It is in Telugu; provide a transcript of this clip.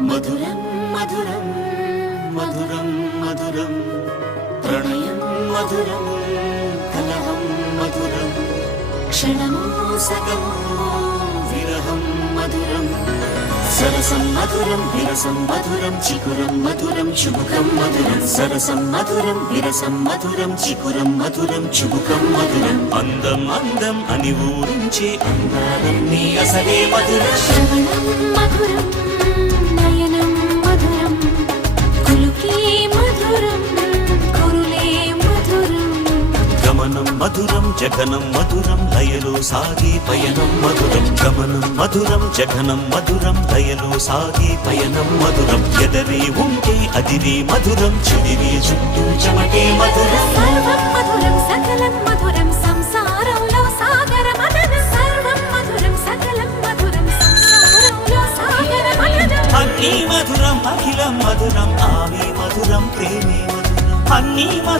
మధురం మధురం మధురం మధురం ప్రణయం మధురం కలహం మధురం క్షణమో సగమో విరహం మధురం సరసం మధురం విరసం మధురం చికురం మధురం చుబుకం మధురం సరసం మధురం విరసం మధురం చికురం మధురం చుబుకం మధురం అందం అందం అని ఊరించే అందాలన్నీ అసలే మధురం శ్రవణం మధురం నయనం మధురం కులుకే మధురం కురులే మధురం గమనం మధురం జగనం మధురం లయలో సాగే పయనం మధురం గమనం మధురం జగనం మధురం లయలో సాగే పయనం మధురం ఎదరే ఉంటే అదిరే మధురం చెదిరే చుట్టూ చెమటే మధురం సర్వం మధురం సకలం మధురం సంసారంలో సాగర మదనం సర్వం మధురం సకలం మధురం సంసారంలో సాగర మదనం అన్నీ మధురం అఖిలం మధురం ఆమె మధురం ప్రేమే మధురం అన్నీ మధురం